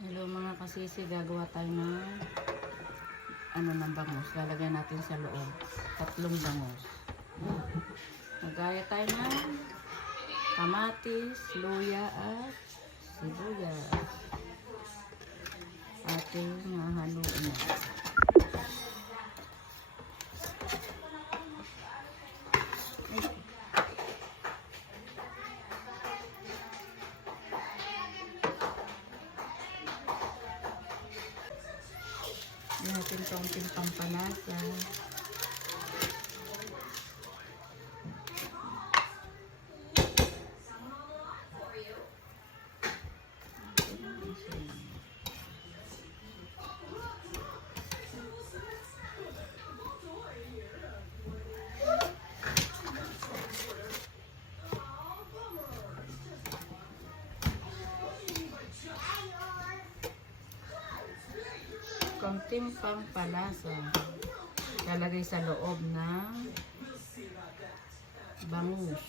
Hello mga kasisi, gagawa tayo ng ng bangus. Lalagyan natin sa loob. 3 bangus. Magaya tayo ng kamatis, luya at sibuyas. Ating hahaluin. Yan natin kaunting pampalasa. Konting pampalasa. Lalagay sa loob ng bangus.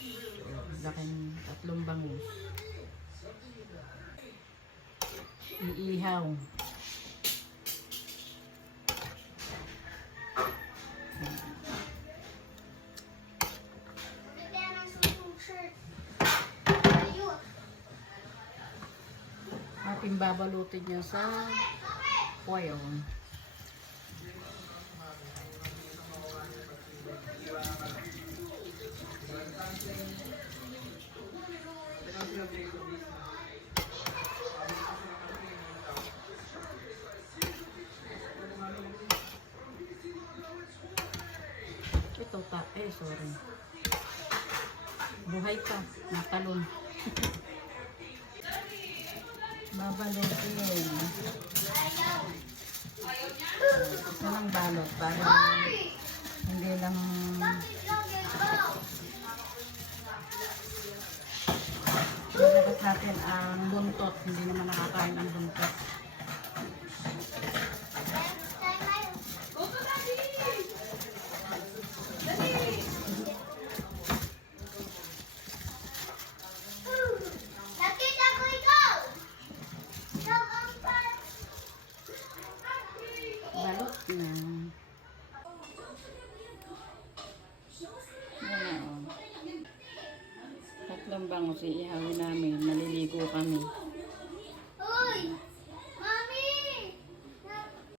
Laking 3 bangus. Iihaw. Ating babalutin niya sa foil. Ito sorry. Buhay pa, natalon. Babalutin. Isa lang balot para hindi lang ilabas natin ang buntot. Hindi naman nakakain ang buntot. Balot na. Yan o. 3 bangus iihawin namin. Maliligo kami.